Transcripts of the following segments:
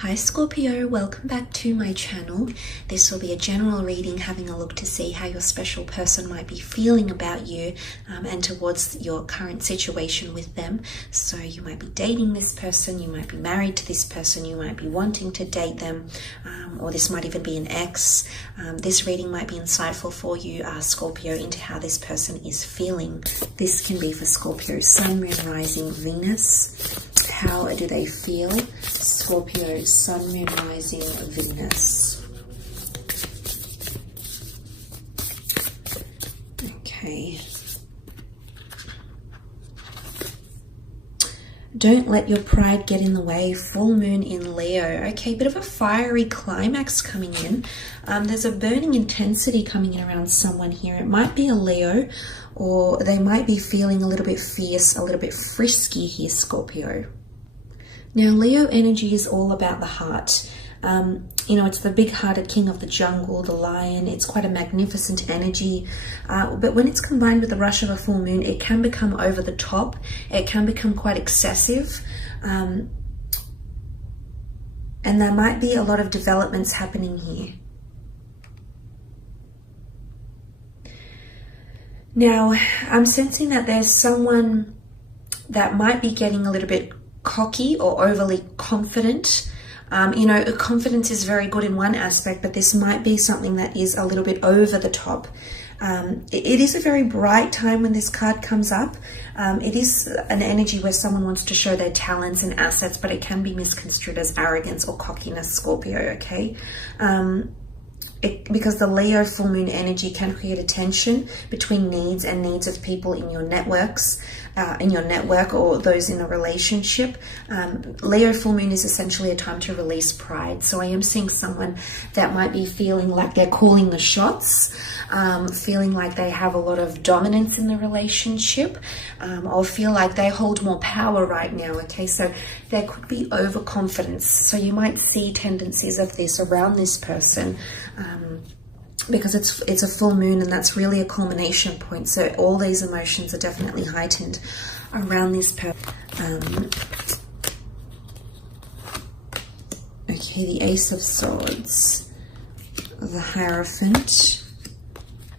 Hi Scorpio, welcome back to my channel. This will be a general reading having a look to see how your special person might be feeling about you and towards your current situation with them. So you might be dating this person, you might be married to this person, you might be wanting to date them, or this might even be an ex. This reading might be insightful for you, Scorpio, into how this person is feeling. This can be for Scorpio, Sun, Moon, Rising, Venus. How do they feel? Scorpio, Sun, Moon, Rising, Venus. Okay. Don't let your pride get in the way. Full moon in Leo. Okay, bit of a fiery climax coming in. There's a burning intensity coming in around someone here. It might be a Leo, or they might be feeling a little bit fierce, a little bit frisky here, Scorpio. Now, Leo energy is all about the heart. It's the big-hearted king of the jungle, the lion. It's quite a magnificent energy. But when it's combined with the rush of a full moon, it can become over the top. It can become quite excessive. And there might be a lot of developments happening here. Now, I'm sensing that there's someone that might be getting a little bit cocky or overly confident. Confidence is very good in one aspect, but this might be something that is a little bit over the top. It is a very bright time when this card comes up. It is an energy where someone wants to show their talents and assets, but it can be misconstrued as arrogance or cockiness, Scorpio, okay? Because the Leo full moon energy can create a tension between needs of people in your networks, in your network, or those in a relationship. Leo full moon is essentially a time to release pride. So I am seeing someone that might be feeling like they're calling the shots, feeling like they have a lot of dominance in the relationship, or feel like they hold more power right now. Okay, so there could be overconfidence. So you might see tendencies of this around this person. Because it's a full moon, and that's really a culmination point. So all these emotions are definitely heightened around this person. Okay, the Ace of Swords, the Hierophant,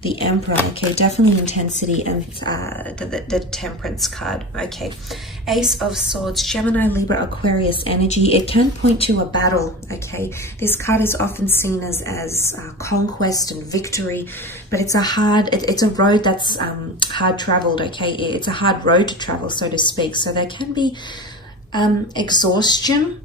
the Emperor. Okay, definitely intensity, and the Temperance card. Okay, Ace of Swords, Gemini, Libra, Aquarius energy. It can point to a battle. Okay, this card is often seen as conquest and victory, but it's a road that's hard traveled. Okay, it's a hard road to travel, so to speak. So there can be exhaustion.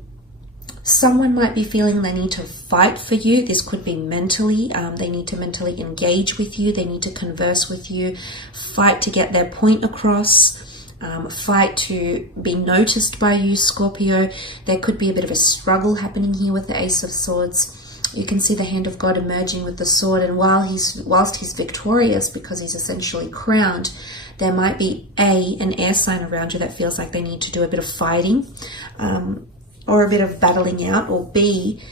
Someone might be feeling they need to fight for you. This could be mentally. They need to mentally engage with you. They need to converse with you, fight to get their point across, fight to be noticed by you, Scorpio. There could be a bit of a struggle happening here with the Ace of Swords. You can see the hand of God emerging with the sword, and whilst he's victorious because he's essentially crowned, there might be an air sign around you that feels like they need to do a bit of fighting, or a bit of battling out, or B,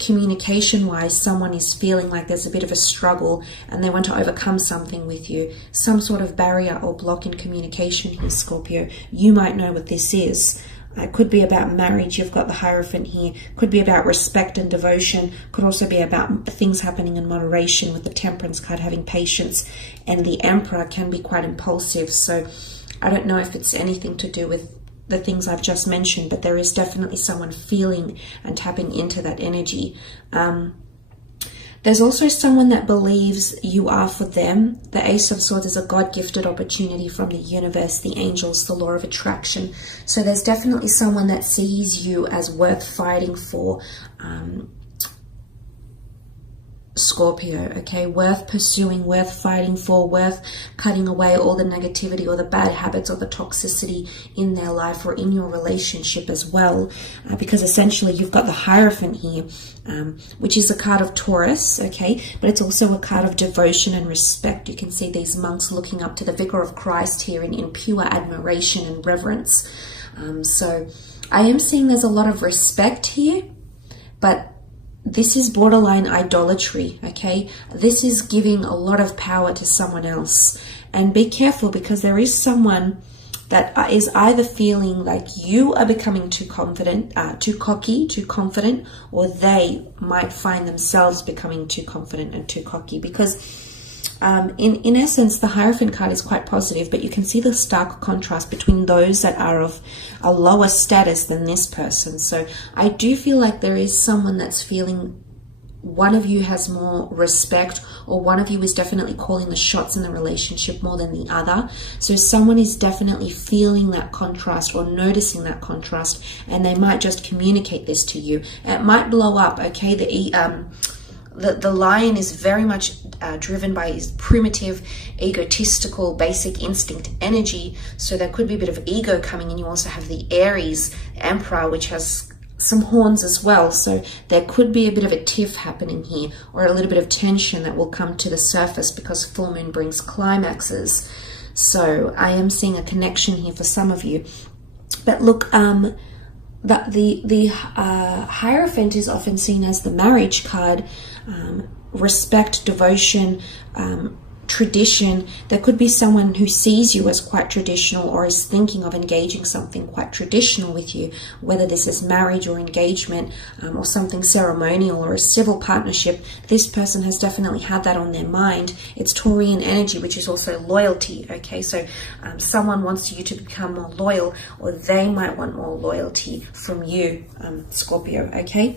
communication-wise, someone is feeling like there's a bit of a struggle and they want to overcome something with you. Some sort of barrier or block in communication here, Scorpio. You might know what this is. It could be about marriage. You've got the Hierophant here. Could be about respect and devotion. Could also be about things happening in moderation, with the Temperance card having patience. And the Emperor can be quite impulsive. So I don't know if it's anything to do with the things I've just mentioned, but there is definitely someone feeling and tapping into that energy. There's also someone that believes you are for them. The Ace of Swords is a God-gifted opportunity from the universe, the angels, the law of attraction. So there's definitely someone that sees you as worth fighting for, Scorpio, okay, worth pursuing, worth fighting for, worth cutting away all the negativity or the bad habits or the toxicity in their life or in your relationship as well, because essentially you've got the Hierophant here, which is a card of Taurus, okay, but it's also a card of devotion and respect. You can see these monks looking up to the Vicar of Christ here in pure admiration and reverence. So I am seeing there's a lot of respect here, but this is borderline idolatry, okay? This is giving a lot of power to someone else. And be careful, because there is someone that is either feeling like you are becoming too confident, too cocky, too confident, or they might find themselves becoming too confident and too cocky. Because in essence, the Hierophant card is quite positive, but you can see the stark contrast between those that are of a lower status than this person. So I do feel like there is someone that's feeling one of you has more respect, or one of you is definitely calling the shots in the relationship more than the other. So someone is definitely feeling that contrast or noticing that contrast, and they might just communicate this to you. It might blow up, okay? The lion is very much driven by his primitive, egotistical, basic instinct energy. So there could be a bit of ego coming in. You also have the Aries Emperor, which has some horns as well. So there could be a bit of a tiff happening here, or a little bit of tension that will come to the surface because full moon brings climaxes. So I am seeing a connection here for some of you. But look, the Hierophant is often seen as the marriage card. Respect, devotion, tradition. There could be someone who sees you as quite traditional, or is thinking of engaging something quite traditional with you, whether this is marriage or engagement, or something ceremonial or a civil partnership. This person has definitely had that on their mind. It's Taurian energy, which is also loyalty. Okay, so someone wants you to become more loyal, or they might want more loyalty from you, Scorpio. Okay.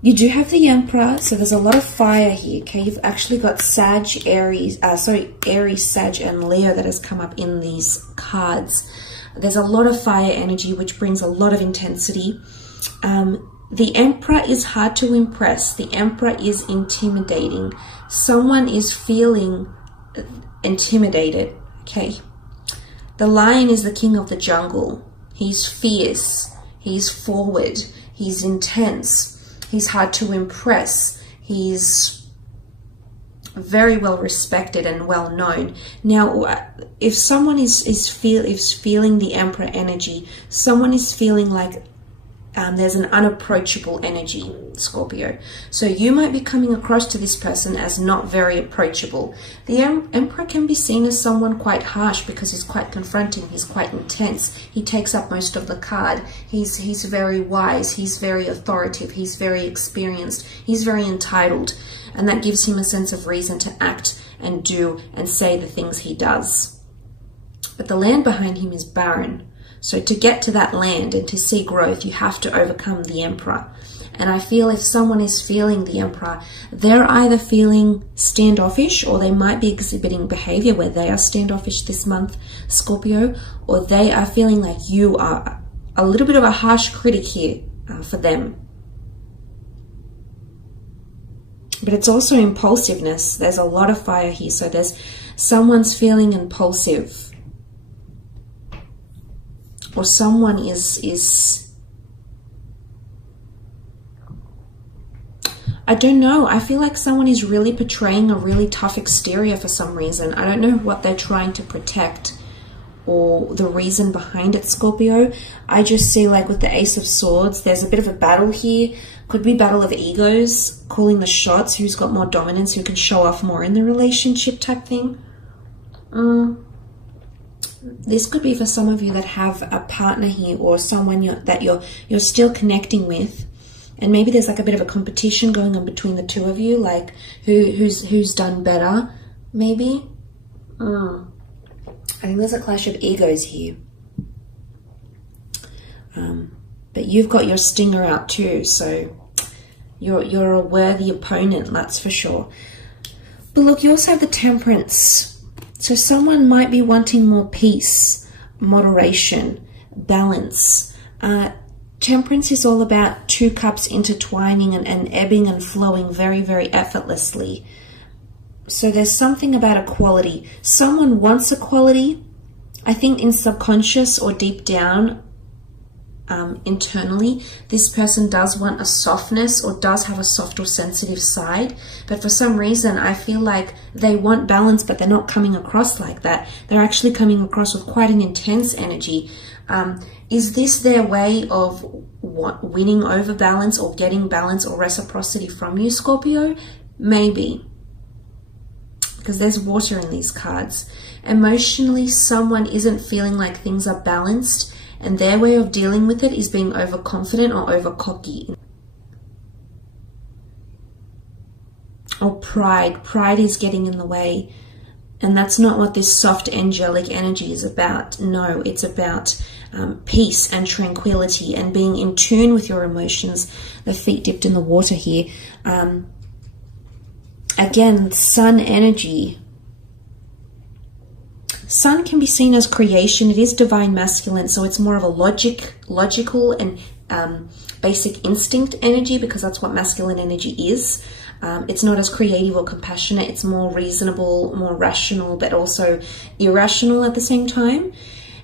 You do have the Emperor, so there's a lot of fire here, okay? You've actually got Aries, Sag, and Leo that has come up in these cards. There's a lot of fire energy, which brings a lot of intensity. The Emperor is hard to impress. The Emperor is intimidating. Someone is feeling intimidated, okay? The Lion is the king of the jungle. He's fierce. He's forward. He's intense. He's hard to impress. He's very well respected and well known. Now, if someone is feeling the Emperor energy, someone is feeling like there's an unapproachable energy, Scorpio. So you might be coming across to this person as not very approachable. The Emperor can be seen as someone quite harsh because he's quite confronting, he's quite intense. He takes up most of the card. He's very wise, he's very authoritative, he's very experienced, he's very entitled, and that gives him a sense of reason to act and do and say the things he does. But the land behind him is barren. So to get to that land and to see growth, you have to overcome the Emperor. And I feel if someone is feeling the Emperor, they're either feeling standoffish, or they might be exhibiting behavior where they are standoffish this month, Scorpio, or they are feeling like you are a little bit of a harsh critic here for them. But it's also impulsiveness. There's a lot of fire here. So there's someone's feeling impulsive. Or someone is I don't know. I feel like someone is really portraying a really tough exterior for some reason. I don't know what they're trying to protect or the reason behind it, Scorpio. I just see, like with the Ace of Swords, there's a bit of a battle here. Could be battle of egos, calling the shots, who's got more dominance, who can show off more in the relationship type thing. This could be for some of you that have a partner here, or someone that you're still connecting with, and maybe there's like a bit of a competition going on between the two of you, like who's done better, maybe. I think there's a clash of egos here. But you've got your stinger out too, so you're a worthy opponent, that's for sure. But look, you also have the Temperance. So someone might be wanting more peace, moderation, balance. Temperance is all about two cups intertwining and ebbing and flowing very, very effortlessly. So there's something about equality. Someone wants equality. I think in subconscious or deep down, internally, this person does want a softness, or does have a soft or sensitive side, but for some reason I feel like they want balance, but they're not coming across like that. They're actually coming across with quite an intense energy. Is this their way of winning over balance, or getting balance or reciprocity from you, Scorpio? Maybe, because there's water in these cards. Emotionally, someone isn't feeling like things are balanced, and their way of dealing with it is being overconfident or over cocky. Or pride. Pride is getting in the way. And that's not what this soft angelic energy is about. No, it's about peace and tranquility and being in tune with your emotions. The feet dipped in the water here. Again, sun energy. Sun can be seen as creation. It is divine masculine, so it's more of a logical and basic instinct energy, because that's what masculine energy is. It's not as creative or compassionate. It's more reasonable, more rational, but also irrational at the same time.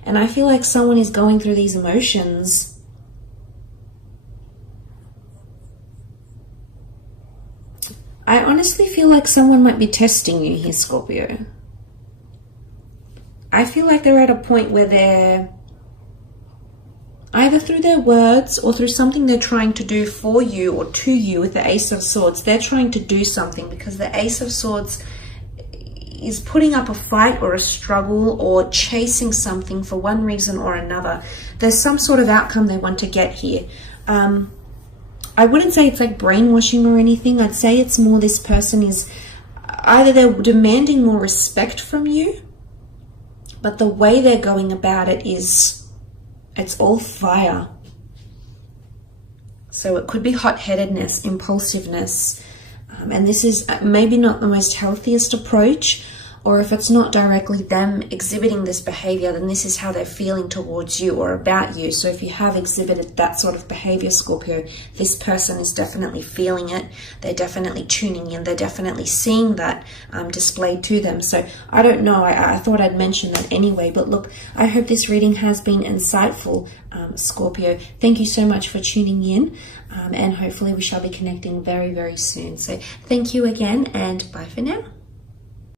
And I feel like someone is going through these emotions. I honestly feel like someone might be testing you here, Scorpio. I feel like they're at a point where they're either through their words or through something they're trying to do for you or to you with the Ace of Swords. They're trying to do something, because the Ace of Swords is putting up a fight or a struggle or chasing something for one reason or another. There's some sort of outcome they want to get here. I wouldn't say it's like brainwashing or anything. I'd say it's more this person is either they're demanding more respect from you, but the way they're going about it is, it's all fire. So it could be hot-headedness, impulsiveness, and this is maybe not the most healthiest approach, or if it's not directly them exhibiting this behavior, then this is how they're feeling towards you or about you. So if you have exhibited that sort of behavior, Scorpio, this person is definitely feeling it. They're definitely tuning in. They're definitely seeing that displayed to them. So I don't know. I thought I'd mention that anyway. But look, I hope this reading has been insightful, Scorpio. Thank you so much for tuning in. And hopefully we shall be connecting very, very soon. So thank you again, and bye for now.